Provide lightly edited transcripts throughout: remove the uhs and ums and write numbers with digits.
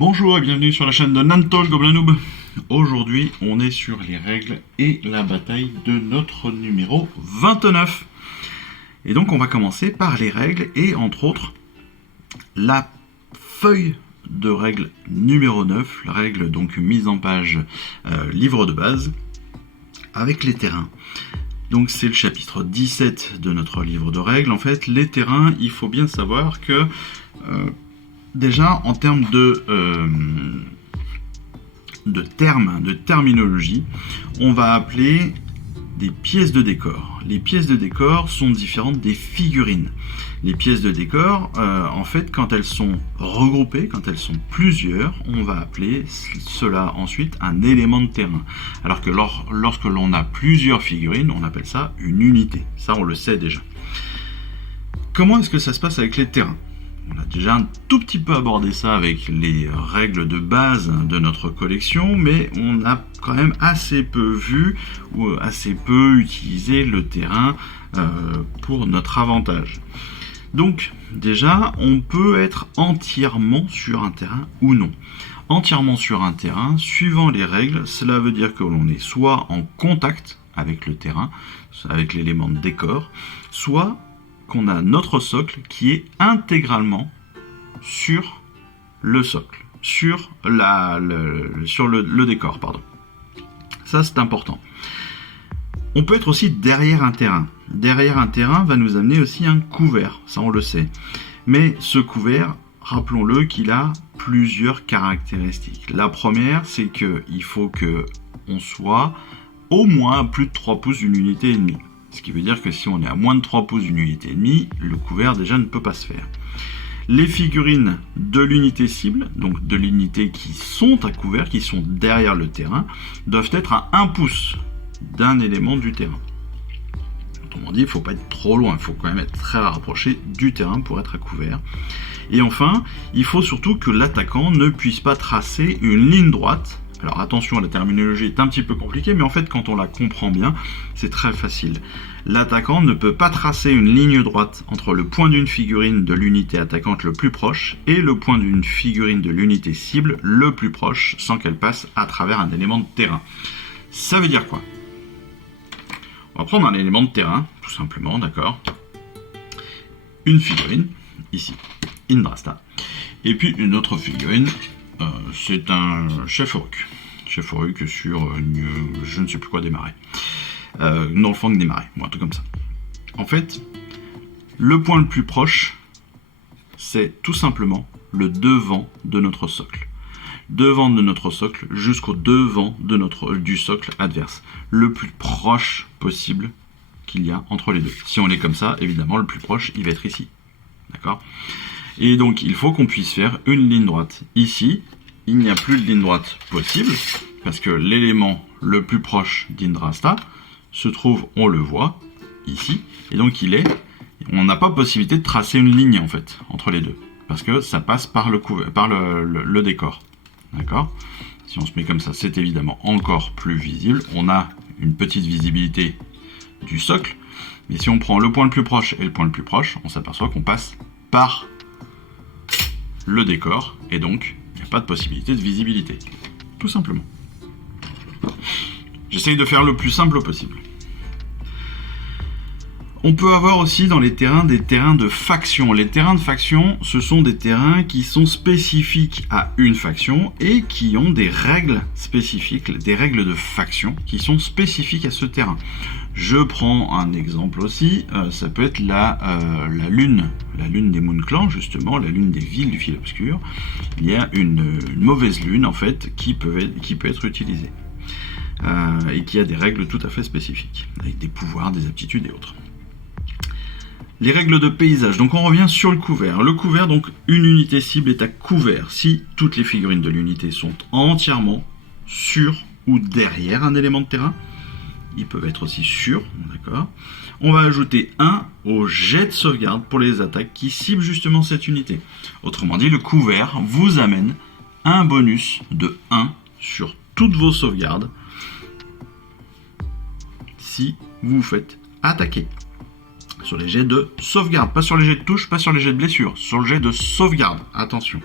Bonjour et bienvenue sur la chaîne de Nantol Goblin Noob. Aujourd'hui, on est sur les règles et la bataille de notre numéro 29. Et donc, on va commencer par les règles et entre autres, la feuille de règle numéro 9, la règle donc mise en page livre de base, avec les terrains. Donc c'est le chapitre 17 de notre livre de règles. En fait, les terrains, il faut bien savoir que déjà en termes de termes, de terminologie, on va appeler des pièces de décor. Les pièces de décor sont différentes des figurines. Les pièces de décor, en fait, quand elles sont regroupées, quand elles sont plusieurs, on va appeler cela ensuite un élément de terrain. Alors que lorsque l'on a plusieurs figurines, on appelle ça une unité. Ça, on le sait déjà. Comment est-ce que ça se passe avec les terrains ? On a déjà un tout petit peu abordé ça avec les règles de base de notre collection, mais on a quand même assez peu vu ou assez peu utilisé le terrain pour notre avantage. Donc déjà, on peut être entièrement sur un terrain ou non. Entièrement sur un terrain, suivant les règles, cela veut dire que l'on est soit en contact avec le terrain, avec l'élément de décor, soit qu'on a notre socle qui est intégralement sur le socle, sur le décor, pardon. Ça, c'est important. On peut être aussi derrière un terrain. Derrière un terrain va nous amener aussi un couvert, ça on le sait. Mais ce couvert, rappelons-le qu'il a plusieurs caractéristiques. La première, c'est qu'il faut qu'on soit au moins à plus de 3 pouces d'une unité et demie. Ce qui veut dire que si on est à moins de 3 pouces d'une unité et demie, le couvert déjà ne peut pas se faire. Les figurines de l'unité cible, donc de l'unité qui sont à couvert, qui sont derrière le terrain, doivent être à 1 pouce d'un élément du terrain. Autrement dit, il ne faut pas être trop loin, il faut quand même être très rapproché du terrain pour être à couvert. Et enfin, il faut surtout que l'attaquant ne puisse pas tracer une ligne droite. Alors attention, la terminologie est un petit peu compliquée, mais en fait quand on la comprend bien, c'est très facile. L'attaquant ne peut pas tracer une ligne droite entre le point d'une figurine de l'unité attaquante le plus proche et le point d'une figurine de l'unité cible le plus proche sans qu'elle passe à travers un élément de terrain. Ça veut dire quoi ? On va prendre un élément de terrain, tout simplement, d'accord ? Une figurine, ici, Indrasta, et puis une autre figurine. C'est un chef Oruk. Chef Oruk sur je ne sais plus quoi des marais. Norfang des marais, ou un truc comme ça. En fait, le point le plus proche, c'est tout simplement le devant de notre socle. Devant de notre socle jusqu'au devant du socle adverse. Le plus proche possible qu'il y a entre les deux. Si on est comme ça, évidemment, le plus proche, il va être ici. D'accord ? Et donc, il faut qu'on puisse faire une ligne droite. Ici, il n'y a plus de ligne droite possible, parce que l'élément le plus proche d'Indrasta se trouve, on le voit, ici. Et donc, on n'a pas possibilité de tracer une ligne, en fait, entre les deux. Parce que ça passe par le décor. D'accord ? Si on se met comme ça, c'est évidemment encore plus visible. On a une petite visibilité du socle. Mais si on prend le point le plus proche et le point le plus proche, on s'aperçoit qu'on passe par le décor, et donc il n'y a pas de possibilité de visibilité. Tout simplement. J'essaye de faire le plus simple possible. On peut avoir aussi dans les terrains des terrains de faction. Les terrains de faction, ce sont des terrains qui sont spécifiques à une faction et qui ont des règles spécifiques, des règles de faction qui sont spécifiques à ce terrain. Je prends un exemple aussi, ça peut être la lune des Moon Clans, justement, la lune des villes du fil obscur. Il y a une mauvaise lune, en fait, qui peut être utilisée. Et qui a des règles tout à fait spécifiques, avec des pouvoirs, des aptitudes et autres. Les règles de paysage, donc on revient sur le couvert. Le couvert, donc une unité cible est à couvert si toutes les figurines de l'unité sont entièrement sur ou derrière un élément de terrain. Ils peuvent être aussi sur, d'accord. On va ajouter 1 au jet de sauvegarde pour les attaques qui ciblent justement cette unité. Autrement dit, le couvert vous amène un bonus de 1 sur toutes vos sauvegardes si vous vous faites attaquer. Sur les jets de sauvegarde, pas sur les jets de touche, pas sur les jets de blessure, sur le jet de sauvegarde, attention.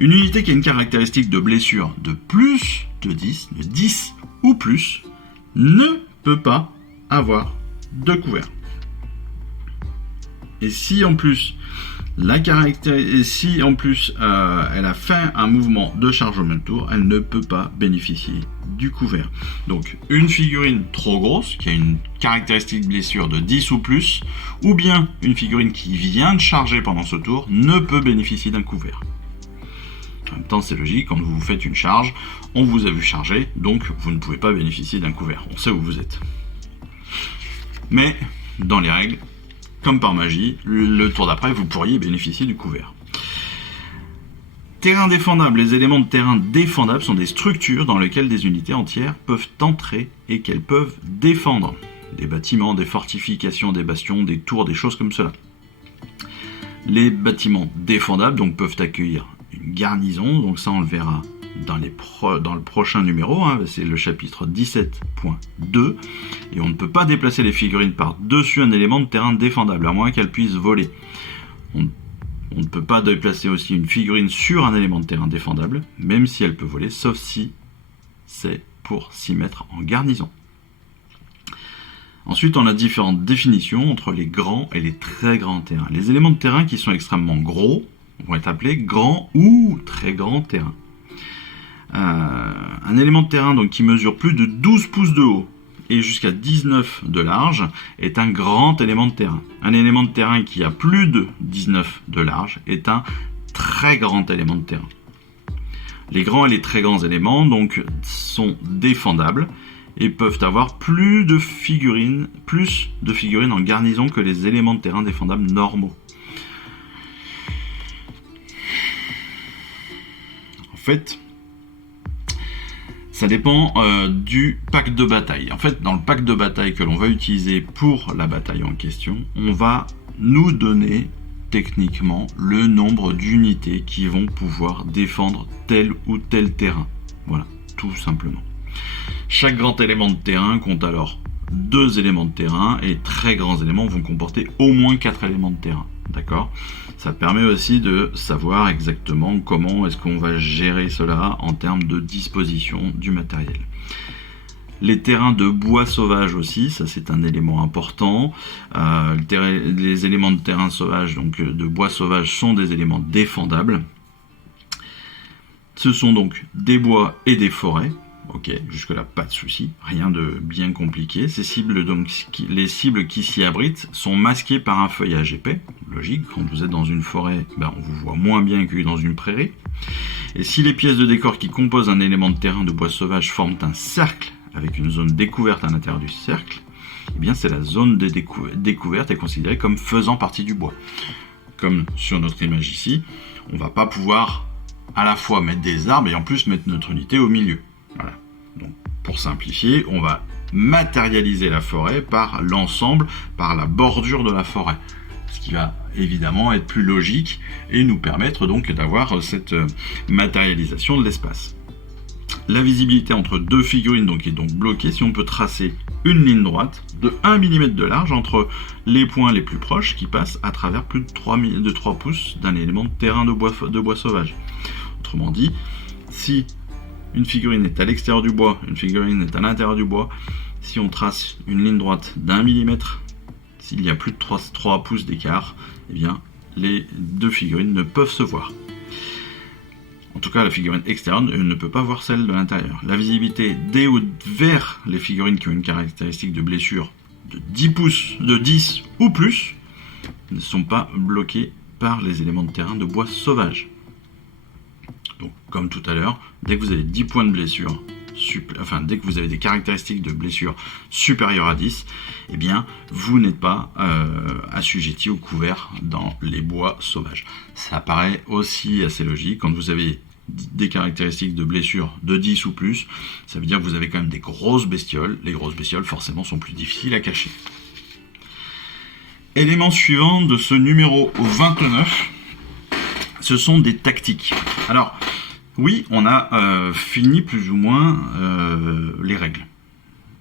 Une unité qui a une caractéristique de blessure de plus de 10 ou plus, ne peut pas avoir de couvert. Et si en plus elle a fait un mouvement de charge au même tour, elle ne peut pas bénéficier du couvert. Donc une figurine trop grosse, qui a une caractéristique de blessure de 10 ou plus, ou bien une figurine qui vient de charger pendant ce tour, ne peut bénéficier d'un couvert. En même temps, c'est logique, quand vous faites une charge, on vous a vu charger, donc vous ne pouvez pas bénéficier d'un couvert. On sait où vous êtes. Mais, dans les règles, comme par magie, le tour d'après, vous pourriez bénéficier du couvert. Terrain défendable. Les éléments de terrain défendables sont des structures dans lesquelles des unités entières peuvent entrer et qu'elles peuvent défendre. Des bâtiments, des fortifications, des bastions, des tours, des choses comme cela. Les bâtiments défendables donc, peuvent accueillir une garnison, donc ça on le verra dans le prochain numéro, hein, c'est le chapitre 17.2, et on ne peut pas déplacer les figurines par-dessus un élément de terrain défendable, à moins qu'elles puissent voler. On ne peut pas déplacer aussi une figurine sur un élément de terrain défendable, même si elle peut voler, sauf si c'est pour s'y mettre en garnison. Ensuite, on a différentes définitions entre les grands et les très grands terrains. Les éléments de terrain qui sont extrêmement gros vont être appelés grands ou très grands terrains. Un élément de terrain donc, qui mesure plus de 12 pouces de haut et jusqu'à 19 de large est un grand élément de terrain. Un élément de terrain qui a plus de 19 de large est un très grand élément de terrain. Les grands et les très grands éléments donc, sont défendables et peuvent avoir plus de figurines en garnison que les éléments de terrain défendables normaux. En fait, ça dépend du pack de bataille. En fait, dans le pack de bataille que l'on va utiliser pour la bataille en question, on va nous donner techniquement le nombre d'unités qui vont pouvoir défendre tel ou tel terrain. Voilà, tout simplement. Chaque grand élément de terrain compte alors 2 éléments de terrain et très grands éléments vont comporter au moins 4 éléments de terrain. D'accord ? Ça permet aussi de savoir exactement comment est-ce qu'on va gérer cela en termes de disposition du matériel. Les terrains de bois sauvage aussi, ça c'est un élément important. Les éléments de terrain sauvage, donc de bois sauvage, sont des éléments défendables. Ce sont donc des bois et des forêts. Ok, jusque-là, pas de souci, rien de bien compliqué. Les cibles qui s'y abritent sont masquées par un feuillage épais. Logique, quand vous êtes dans une forêt, on vous voit moins bien que dans une prairie. Et si les pièces de décor qui composent un élément de terrain de bois sauvage forment un cercle avec une zone découverte à l'intérieur du cercle, eh bien c'est la zone de découverte est considérée comme faisant partie du bois. Comme sur notre image ici, on ne va pas pouvoir à la fois mettre des arbres et en plus mettre notre unité au milieu. Voilà. Donc, pour simplifier, on va matérialiser la forêt par l'ensemble, par la bordure de la forêt. Ce qui va évidemment être plus logique et nous permettre donc d'avoir cette matérialisation de l'espace. La visibilité entre deux figurines donc, est donc bloquée si on peut tracer une ligne droite de 1 mm de large entre les points les plus proches qui passent à travers plus de 3 pouces d'un élément de terrain de bois sauvage. Autrement dit, si une figurine est à l'extérieur du bois, une figurine est à l'intérieur du bois, si on trace une ligne droite d'1 mm, s'il y a plus de 3 pouces d'écart, eh bien les deux figurines ne peuvent se voir. En tout cas, la figurine extérieure ne peut pas voir celle de l'intérieur. La visibilité des ou vers les figurines qui ont une caractéristique de blessure de 10 ou plus ne sont pas bloquées par les éléments de terrain de bois sauvage. Donc, comme tout à l'heure, dès que vous avez 10 points de blessure, dès que vous avez des caractéristiques de blessure supérieures à 10, eh bien, vous n'êtes pas assujetti au couvert dans les bois sauvages. Ça paraît aussi assez logique. Quand vous avez des caractéristiques de blessure de 10 ou plus, ça veut dire que vous avez quand même des grosses bestioles. Les grosses bestioles, forcément, sont plus difficiles à cacher. Élément suivant de ce numéro 29, ce sont des tactiques. Alors, oui, on a fini plus ou moins les règles.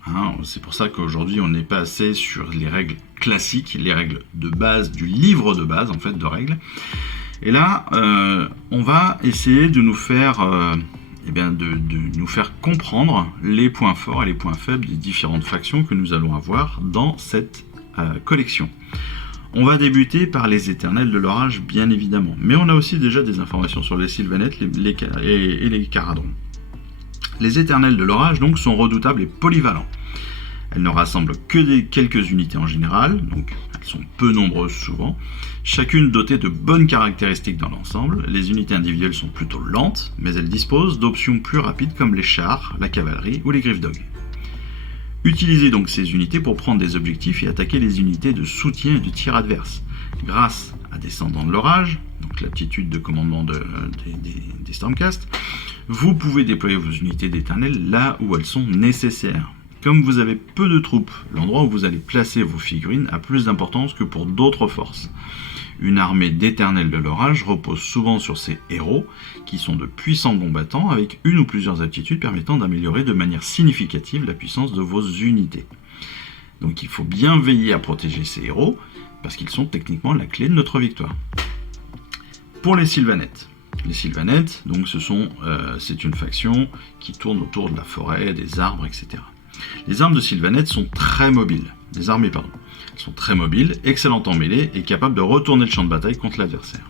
Hein, c'est pour ça qu'aujourd'hui, on n'est pas assez sur les règles classiques, les règles de base, du livre de base, en fait, de règles. Et là, on va essayer de nous faire, de nous faire comprendre les points forts et les points faibles des différentes factions que nous allons avoir dans cette collection. On va débuter par les Éternels de l'Orage, bien évidemment. Mais on a aussi déjà des informations sur les Sylvanettes et les Caradrons. Les Éternels de l'Orage donc sont redoutables et polyvalents. Elles ne rassemblent que quelques unités en général, donc elles sont peu nombreuses souvent, chacune dotée de bonnes caractéristiques dans l'ensemble. Les unités individuelles sont plutôt lentes, mais elles disposent d'options plus rapides comme les chars, la cavalerie ou les griffes-dogs. Utilisez donc ces unités pour prendre des objectifs et attaquer les unités de soutien et de tir adverses. Grâce à Descendants de l'Orage, donc l'aptitude de commandement des Stormcast, vous pouvez déployer vos unités d'Éternels là où elles sont nécessaires. Comme vous avez peu de troupes, l'endroit où vous allez placer vos figurines a plus d'importance que pour d'autres forces. Une armée d'Éternels de l'Orage repose souvent sur ces héros, qui sont de puissants combattants avec une ou plusieurs aptitudes permettant d'améliorer de manière significative la puissance de vos unités. Donc il faut bien veiller à protéger ces héros, parce qu'ils sont techniquement la clé de notre victoire. Pour les Sylvanettes. Les Sylvanettes, donc c'est une faction qui tourne autour de la forêt, des arbres, etc. Les armes de Sylvanettes sont très mobiles. Les armées, pardon. Elles sont très mobiles, excellentes en mêlée et capables de retourner le champ de bataille contre l'adversaire.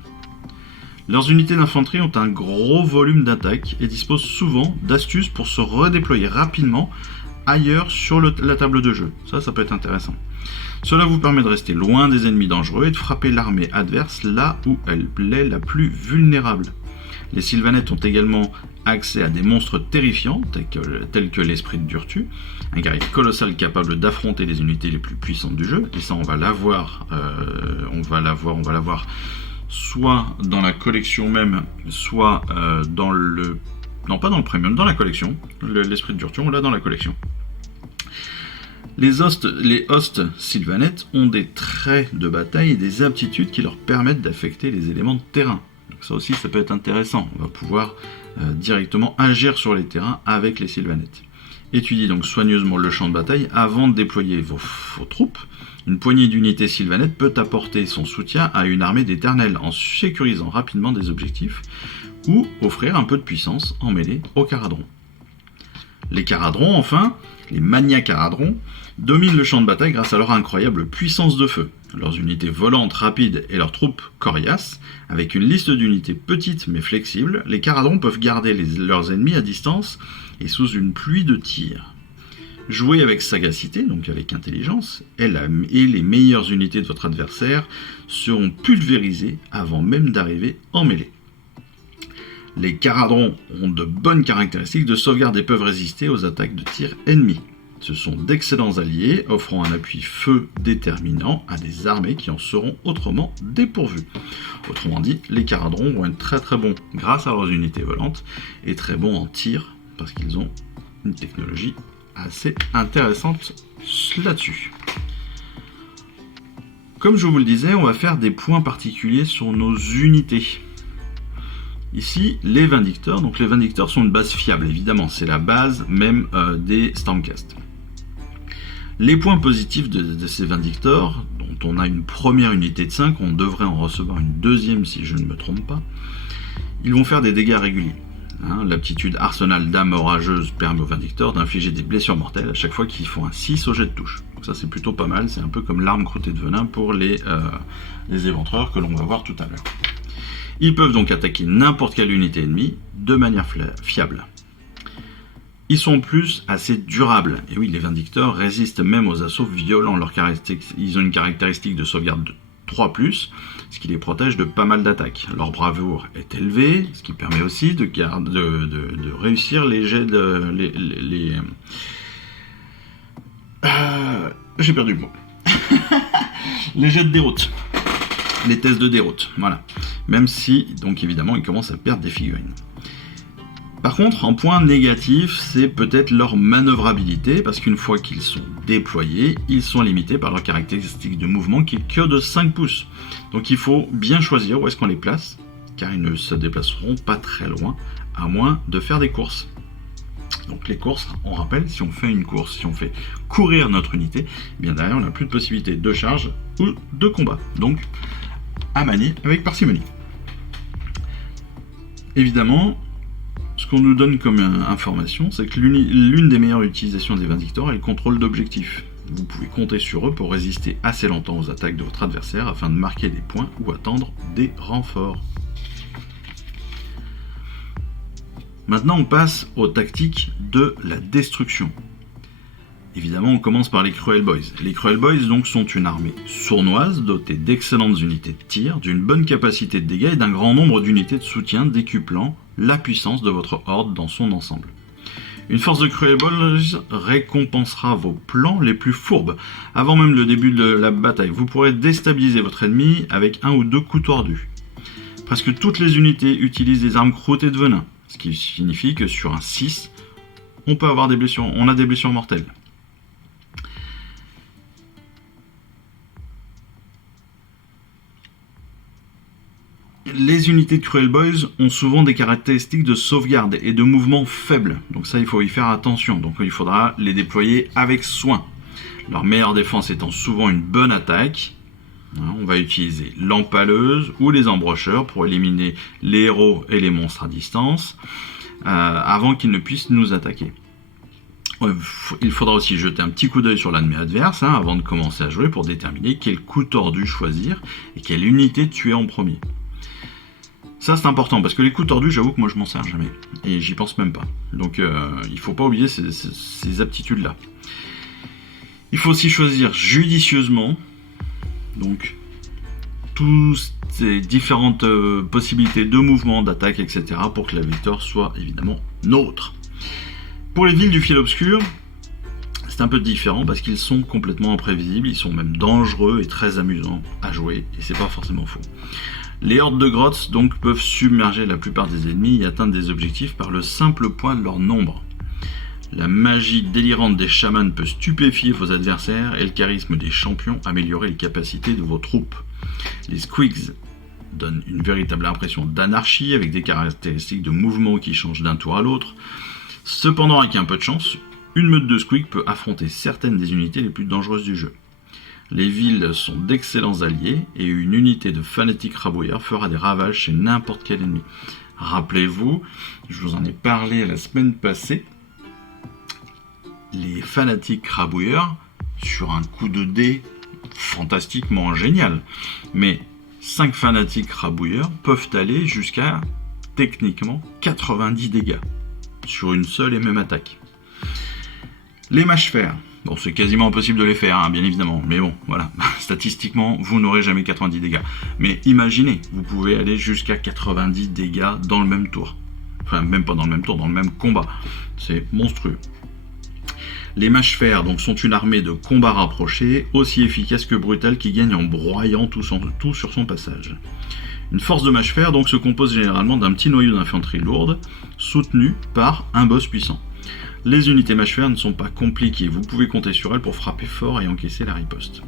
Leurs unités d'infanterie ont un gros volume d'attaque et disposent souvent d'astuces pour se redéployer rapidement ailleurs sur la table de jeu. Ça peut être intéressant. Cela vous permet de rester loin des ennemis dangereux et de frapper l'armée adverse là où elle est la plus vulnérable. Les Sylvanettes ont également accès à des monstres terrifiants, tels que l'esprit de Durtu, un guerrier colossal capable d'affronter les unités les plus puissantes du jeu, et ça on va l'avoir soit dans la collection même, soit dans le... Non, pas dans le premium, dans la collection. L'esprit de Durtu, on l'a dans la collection. Les hosts Sylvanettes ont des traits de bataille et des aptitudes qui leur permettent d'affecter les éléments de terrain. Donc ça aussi, ça peut être intéressant. On va pouvoir directement agir sur les terrains avec les Sylvanettes. Étudiez donc soigneusement le champ de bataille avant de déployer vos troupes. Une poignée d'unités Sylvanettes peut apporter son soutien à une armée d'Éternels en sécurisant rapidement des objectifs ou offrir un peu de puissance en mêlée aux Caradrons. Les Caradrons, enfin, les Magna Caradrons, dominent le champ de bataille grâce à leur incroyable puissance de feu. Leurs unités volantes rapides et leurs troupes coriaces, avec une liste d'unités petites mais flexibles, les Caradrons peuvent garder leurs ennemis à distance et sous une pluie de tirs. Jouez avec sagacité, donc avec intelligence, et les meilleures unités de votre adversaire seront pulvérisées avant même d'arriver en mêlée. Les Caradrons ont de bonnes caractéristiques de sauvegarde et peuvent résister aux attaques de tir ennemis. Ce sont d'excellents alliés, offrant un appui feu déterminant à des armées qui en seront autrement dépourvues. Autrement dit, les Caradrons vont être très très bons grâce à leurs unités volantes, et très bons en tir, parce qu'ils ont une technologie assez intéressante là-dessus. Comme je vous le disais, on va faire des points particuliers sur nos unités. Ici, les Vindictors. Donc les Vindictors sont une base fiable, évidemment. C'est la base même des Stormcast. Les points positifs de ces Vindictors, dont on a une première unité de 5, on devrait en recevoir une deuxième si je ne me trompe pas, ils vont faire des dégâts réguliers. L'aptitude Arsenal d'âme orageuse permet aux Vindictors d'infliger des blessures mortelles à chaque fois qu'ils font un 6 au jet de touche. Donc ça c'est plutôt pas mal, c'est un peu comme l'arme croûtée de venin pour les éventreurs que l'on va voir tout à l'heure. Ils peuvent donc attaquer n'importe quelle unité ennemie de manière fiable. Ils sont en plus assez durables. Et oui, les Vindictors résistent même aux assauts violents. Ils ont une caractéristique de sauvegarde de 3+, ce qui les protège de pas mal d'attaques. Leur bravoure est élevée, ce qui permet aussi de réussir les jets j'ai perdu le mot. Les jets de déroute. Les tests de déroute, voilà. Même si, donc évidemment, ils commencent à perdre des figurines. Par contre, en point négatif, c'est peut-être leur manœuvrabilité, parce qu'une fois qu'ils sont déployés, ils sont limités par leur caractéristique de mouvement qui est que de 5 pouces. Donc il faut bien choisir où est-ce qu'on les place, car ils ne se déplaceront pas très loin, à moins de faire des courses. Donc les courses, on rappelle, si on fait une course, si on fait courir notre unité, eh bien derrière on n'a plus de possibilité de charge ou de combat. Donc à manier avec parcimonie. Évidemment, ce qu'on nous donne comme information, c'est que l'une des meilleures utilisations des Vindictors est le contrôle d'objectifs. Vous pouvez compter sur eux pour résister assez longtemps aux attaques de votre adversaire afin de marquer des points ou attendre des renforts. Maintenant, on passe aux tactiques de la destruction. Évidemment, on commence par les Cruel Boys. Les Cruel Boys donc sont une armée sournoise dotée d'excellentes unités de tir, d'une bonne capacité de dégâts et d'un grand nombre d'unités de soutien décuplant la puissance de votre horde dans son ensemble. Une force de Cruel Boys récompensera vos plans les plus fourbes. Avant même le début de la bataille, vous pourrez déstabiliser votre ennemi avec un ou deux coups tordus. Presque toutes les unités utilisent des armes croûtées de venin, ce qui signifie que sur un 6, on a des blessures mortelles. Les unités de Cruel Boys ont souvent des caractéristiques de sauvegarde et de mouvement faibles, donc ça il faut y faire attention, donc il faudra les déployer avec soin. Leur meilleure défense étant souvent une bonne attaque. On va utiliser l'empaleuse ou les embrocheurs pour éliminer les héros et les monstres à distance avant qu'ils ne puissent nous attaquer. Il faudra aussi jeter un petit coup d'œil sur l'ennemi adverse avant de commencer à jouer pour déterminer quel coup tordu choisir et quelle unité tuer en premier. Ça c'est important parce que les coups tordus, j'avoue que moi je m'en sers jamais et j'y pense même pas. Donc il faut pas oublier ces aptitudes là. Il faut aussi choisir judicieusement donc toutes ces différentes possibilités de mouvement, d'attaque, etc. pour que la victoire soit évidemment nôtre. Pour les villes du Fiel Obscur, c'est un peu différent parce qu'ils sont complètement imprévisibles, ils sont même dangereux et très amusants à jouer et c'est pas forcément faux. Les hordes de grottes donc peuvent submerger la plupart des ennemis et atteindre des objectifs par le simple poids de leur nombre. La magie délirante des chamans peut stupéfier vos adversaires et le charisme des champions améliorer les capacités de vos troupes. Les squigs donnent une véritable impression d'anarchie avec des caractéristiques de mouvement qui changent d'un tour à l'autre. Cependant, avec un peu de chance, une meute de squigs peut affronter certaines des unités les plus dangereuses du jeu. Les villes sont d'excellents alliés et une unité de fanatiques rabouilleurs fera des ravages chez n'importe quel ennemi. Rappelez-vous, je vous en ai parlé la semaine passée, les fanatiques rabouilleurs, sur un coup de dé fantastiquement génial, mais 5 fanatiques rabouilleurs peuvent aller jusqu'à techniquement 90 dégâts sur une seule et même attaque. Les mâches-fer. Bon, c'est quasiment impossible de les faire, bien évidemment, mais bon, voilà, statistiquement, vous n'aurez jamais 90 dégâts. Mais imaginez, vous pouvez aller jusqu'à 90 dégâts dans le même tour. Enfin, même pas dans le même tour, dans le même combat. C'est monstrueux. Les mâches-fer donc, sont une armée de combat rapprochés, aussi efficace que brutale, qui gagne en broyant tout sur son passage. Une force de mâches-fer donc, se compose généralement d'un petit noyau d'infanterie lourde, soutenu par un boss puissant. Les unités mâche-fer ne sont pas compliquées, vous pouvez compter sur elles pour frapper fort et encaisser la riposte.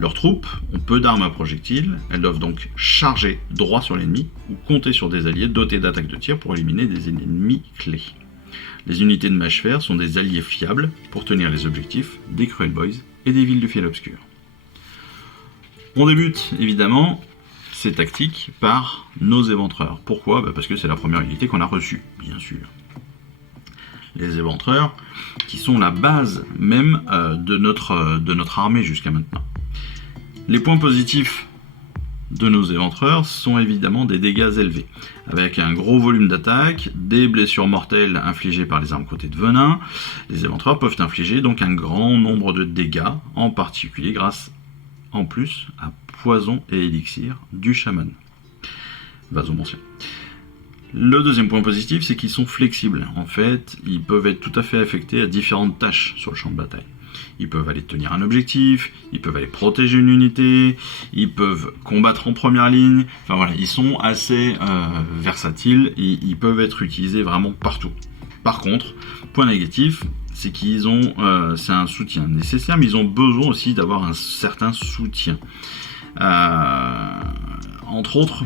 Leurs troupes ont peu d'armes à projectiles, elles doivent donc charger droit sur l'ennemi ou compter sur des alliés dotés d'attaques de tir pour éliminer des ennemis clés. Les unités de mâche-fer sont des alliés fiables pour tenir les objectifs des Cruel Boys et des villes du Fiel Obscur. On débute évidemment ces tactiques par nos éventreurs. Pourquoi ? Parce que c'est la première unité qu'on a reçue, bien sûr. Les éventreurs, qui sont la base même de notre armée jusqu'à maintenant. Les points positifs de nos éventreurs sont évidemment des dégâts élevés, avec un gros volume d'attaque, des blessures mortelles infligées par les armes croûtées de venin. Les éventreurs peuvent infliger donc un grand nombre de dégâts, en particulier grâce en plus à poison et élixir du chaman. Vasomoncien. Le deuxième point positif, c'est qu'ils sont flexibles. En fait, ils peuvent être tout à fait affectés à différentes tâches sur le champ de bataille. Ils peuvent aller tenir un objectif, ils peuvent aller protéger une unité, ils peuvent combattre en première ligne. Enfin voilà, ils sont assez versatiles et ils peuvent être utilisés vraiment partout. Par contre, point négatif, c'est qu'ils ont, c'est un soutien nécessaire, mais ils ont besoin aussi d'avoir un certain soutien. Entre autres,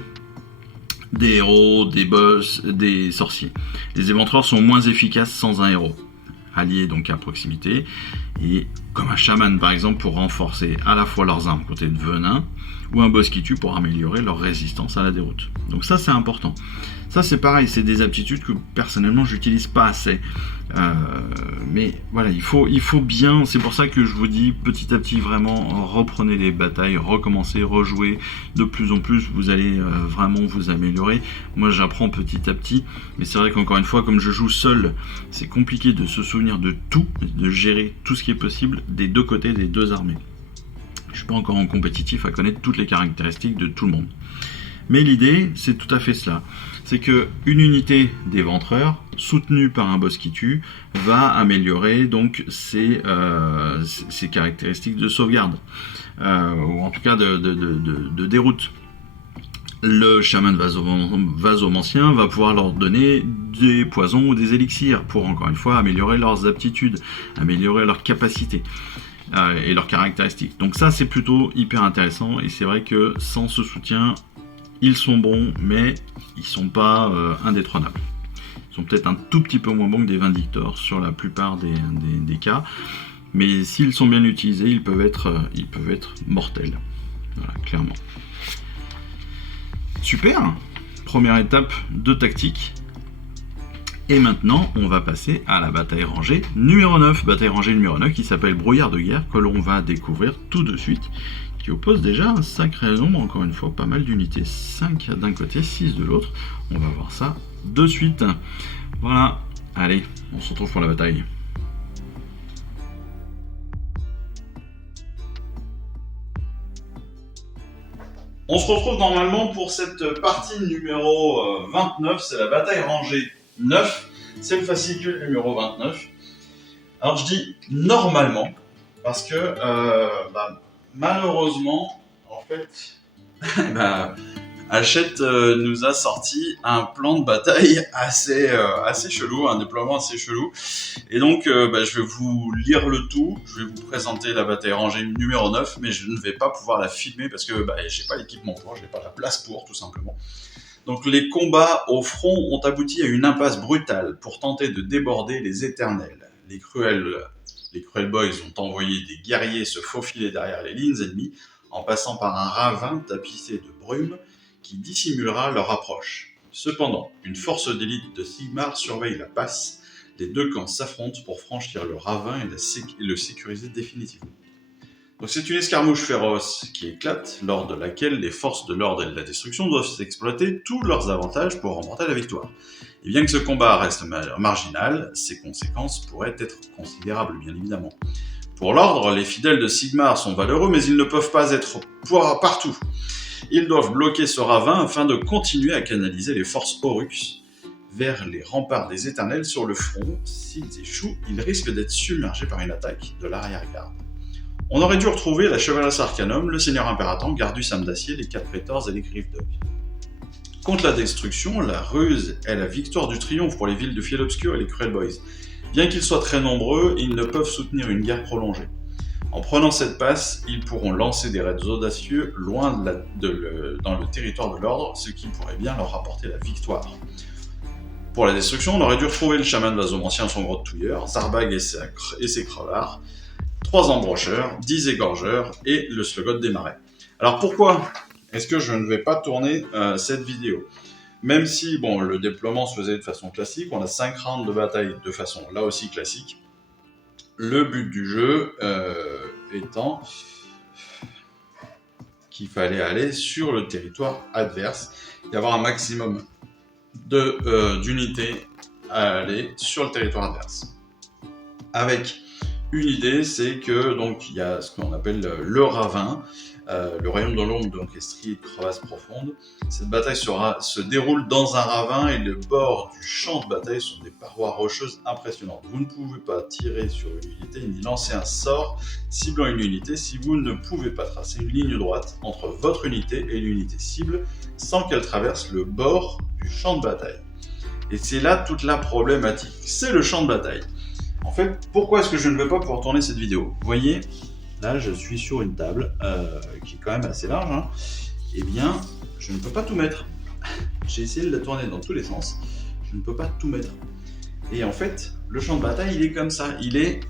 des héros, des boss, des sorciers. Les éventreurs sont moins efficaces sans un héros, alliés donc à proximité, et comme un chaman par exemple pour renforcer à la fois leurs armes côté de venin, ou un boss qui tue pour améliorer leur résistance à la déroute. Donc ça c'est important. Ça c'est pareil, c'est des aptitudes que personnellement j'utilise pas assez. Mais voilà, il faut bien, c'est pour ça que je vous dis petit à petit vraiment reprenez les batailles, recommencez, rejouez de plus en plus, vous allez vraiment vous améliorer. Moi j'apprends petit à petit, mais c'est vrai qu'encore une fois comme je joue seul, c'est compliqué de se souvenir de tout, de gérer tout ce qui est possible des deux côtés des deux armées. Je suis pas encore en compétitif à connaître toutes les caractéristiques de tout le monde. Mais l'idée, c'est tout à fait cela. C'est que une unité d'éventreur, soutenue par un boss qui tue, va améliorer donc ses caractéristiques de sauvegarde, ou en tout cas de déroute. Le chaman vasomancien va pouvoir leur donner des poisons ou des élixirs pour, encore une fois, améliorer leurs aptitudes, améliorer leurs capacités et leurs caractéristiques. Donc ça, c'est plutôt hyper intéressant, et c'est vrai que sans ce soutien, ils sont bons, mais ils sont pas indétrônables. Ils sont peut-être un tout petit peu moins bons que des Vindictors sur la plupart des cas, mais s'ils sont bien utilisés, ils peuvent être mortels. Voilà, clairement. Super, première étape de tactique. Et maintenant, on va passer à la bataille rangée numéro 9. Bataille rangée numéro 9 qui s'appelle Brouillard de guerre, que l'on va découvrir tout de suite, qui oppose déjà un sacré nombre, encore une fois, pas mal d'unités. 5 d'un côté, 6 de l'autre. On va voir ça de suite. Voilà, allez, on se retrouve pour la bataille. On se retrouve normalement pour cette partie numéro 29, c'est la bataille rangée 9, c'est le fascicule numéro 29. Alors je dis normalement, parce que malheureusement, en fait, Hachette nous a sorti un plan de bataille assez chelou, un déploiement assez chelou. Et donc, je vais vous lire le tout, je vais vous présenter la bataille rangée numéro 9, mais je ne vais pas pouvoir la filmer parce que j'ai pas l'équipement pour, j'ai pas la place pour, tout simplement. Donc les combats au front ont abouti à une impasse brutale pour tenter de déborder les Éternels. Les cruels boys ont envoyé des guerriers se faufiler derrière les lignes ennemies en passant par un ravin tapissé de brume qui dissimulera leur approche. Cependant, une force d'élite de Sigmar surveille la passe. Les deux camps s'affrontent pour franchir le ravin et le sécuriser définitivement. Donc c'est une escarmouche féroce qui éclate, lors de laquelle les forces de l'ordre et de la destruction doivent exploiter tous leurs avantages pour remporter la victoire. Et bien que ce combat reste marginal, ses conséquences pourraient être considérables, bien évidemment. Pour l'ordre, les fidèles de Sigmar sont valeureux, mais ils ne peuvent pas être partout. Ils doivent bloquer ce ravin afin de continuer à canaliser les forces Oryx vers les remparts des Éternels sur le front. S'ils échouent, ils risquent d'être submergés par une attaque de l'arrière-garde. On aurait dû retrouver la Chevaleresque Arcanum, le Seigneur Impératant, Gardus Âme d'Acier, les 4 Prétors et les Griffdog. Contre la destruction, la ruse est la victoire du triomphe pour les villes de Fiel Obscur et les Cruel Boys. Bien qu'ils soient très nombreux, ils ne peuvent soutenir une guerre prolongée. En prenant cette passe, ils pourront lancer des raids audacieux loin dans le territoire de l'ordre, ce qui pourrait bien leur apporter la victoire. Pour la destruction, on aurait dû retrouver le chaman vasomancien son grotte touilleur, Zarbag et ses crevards, 3 embrocheurs, 10 égorgeurs et le Slogoth des marais. Alors pourquoi est-ce que je ne vais pas tourner cette vidéo ? Même si le déploiement se faisait de façon classique, on a 5 rounds de bataille de façon là aussi classique. Le but du jeu étant qu'il fallait aller sur le territoire adverse et avoir un maximum d'unités à aller sur le territoire adverse. Avec une idée, c'est que donc il y a ce qu'on appelle le ravin, le royaume de l'ombre, donc les stries de crevasses profondes. Cette bataille se déroule dans un ravin et les bords du champ de bataille sont des parois rocheuses impressionnantes. Vous ne pouvez pas tirer sur une unité ni lancer un sort ciblant une unité si vous ne pouvez pas tracer une ligne droite entre votre unité et l'unité cible sans qu'elle traverse le bord du champ de bataille. Et c'est là toute la problématique, c'est le champ de bataille. En fait, pourquoi est-ce que je ne vais pas pouvoir tourner cette vidéo ? Vous voyez, là je suis sur une table qui est quand même assez large. Eh bien, je ne peux pas tout mettre. J'ai essayé de la tourner dans tous les sens. Je ne peux pas tout mettre. Et en fait, le champ de bataille, il est comme ça. Il est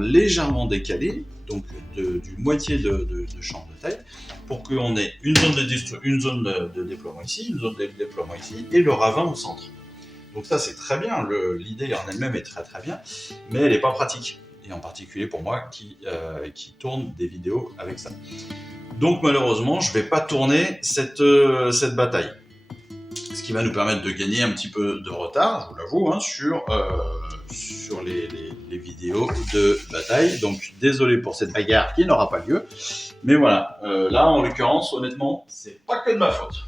légèrement décalé, donc d'une moitié de champ de bataille, pour qu'on ait une zone de déploiement ici, une zone de déploiement ici, et le ravin au centre. Donc ça, c'est très bien. L'idée en elle-même est très très bien, mais elle n'est pas pratique. Et en particulier pour moi qui tourne des vidéos avec ça. Donc malheureusement, je ne vais pas tourner cette bataille. Ce qui va nous permettre de gagner un petit peu de retard, je vous l'avoue, hein, sur les vidéos de bataille. Donc désolé pour cette bagarre qui n'aura pas lieu. Mais voilà, là en l'occurrence, honnêtement, c'est pas que de ma faute.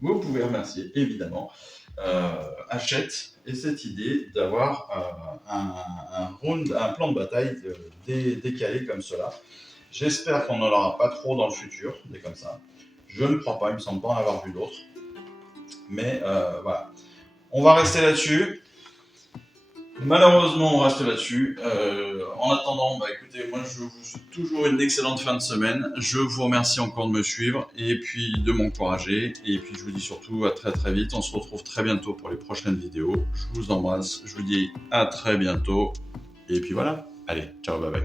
Vous pouvez remercier évidemment Hachette et cette idée d'avoir un plan de bataille décalé comme cela. J'espère qu'on n'en aura pas trop dans le futur, des comme ça. Je ne crois pas, il me semble pas en avoir vu d'autres. Mais voilà. On va rester là-dessus. Malheureusement, on reste là-dessus. En attendant, écoutez, moi je vous souhaite toujours une excellente fin de semaine. Je vous remercie encore de me suivre et puis de m'encourager. Et puis je vous dis surtout à très très vite. On se retrouve très bientôt pour les prochaines vidéos. Je vous embrasse. Je vous dis à très bientôt. Et puis voilà. Allez, ciao, bye bye.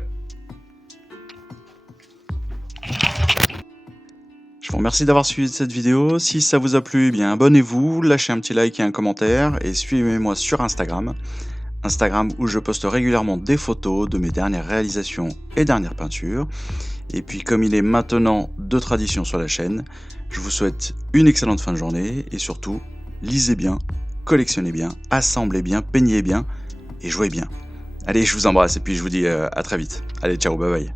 Je vous remercie d'avoir suivi cette vidéo. Si ça vous a plu, bien abonnez-vous, lâchez un petit like et un commentaire et suivez-moi sur Instagram où je poste régulièrement des photos de mes dernières réalisations et dernières peintures. Et puis comme il est maintenant de tradition sur la chaîne, je vous souhaite une excellente fin de journée et surtout, lisez bien, collectionnez bien, assemblez bien, peignez bien et jouez bien. Allez, je vous embrasse et puis je vous dis à très vite. Allez, ciao, bye bye.